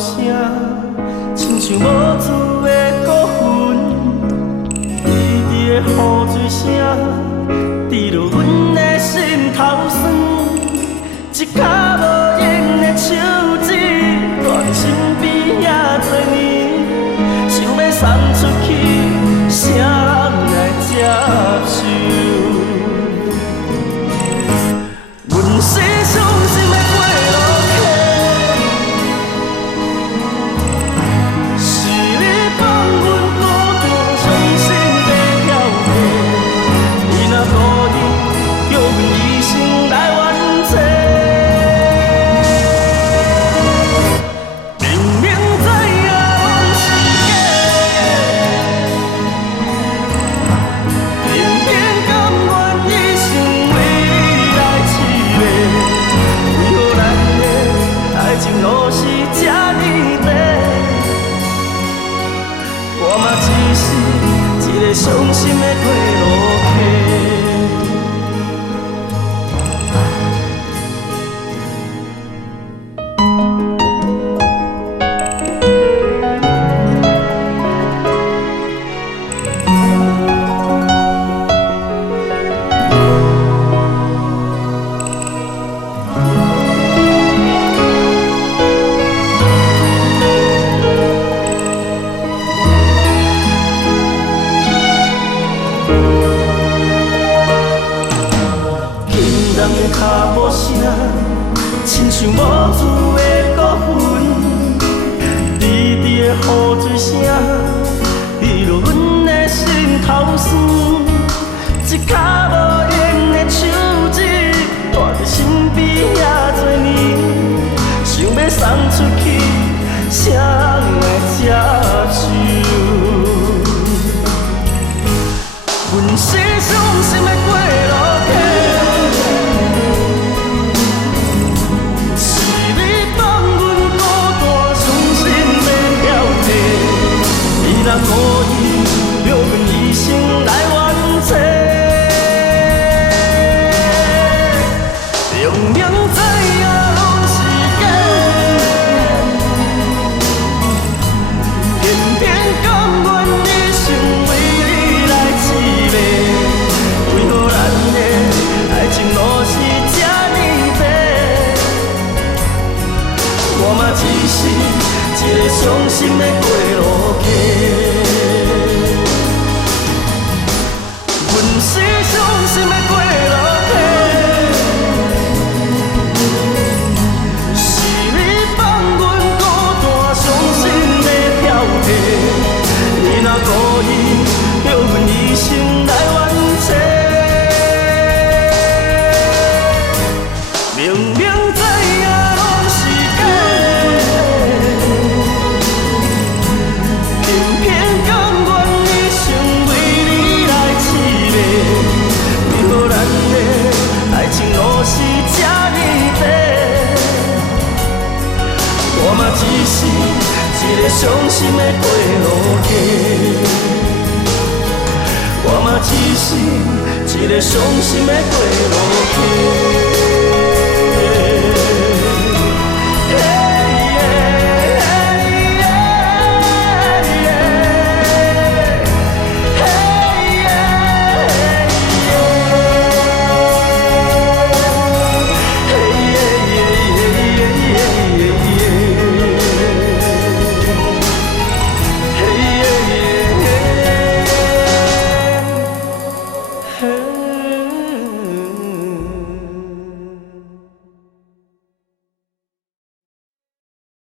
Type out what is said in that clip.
声，亲像无滋的孤云，低低的雨水声，滴落阮的心头酸。一脚无影的手指，带伫身边遐多年，想要送出去，谁人来接受？阮是伤心的过路客，是你放阮孤单，伤心的漂泊。你若故意叫阮一生来怨嗟。路是这呢短，我嘛只是一个伤心的过路客。脚步声，亲像无滋的孤云，低低的雨水声，滴落阮的心头酸。一脚无影的手指，带伫身边遐多年，想要送出去，谁人来接受？阮是伤心的过路客。你若故意叫阮一生来怨嗟，明明知影拢是假，偏偏甘愿一生为你来痴迷。为何咱的爱情路是这呢短？我嘛只是一个伤心的过路客。阮是伤心的过路客，是你放阮孤单，伤心的漂泊。你若故意叫阮一生来怨嗟，明明知影拢是假，偏偏甘愿一生为你来痴迷。为何咱的爱情路是这呢短？我嘛只是一个伤心的过路客，我嘛只是一个伤心的过路客。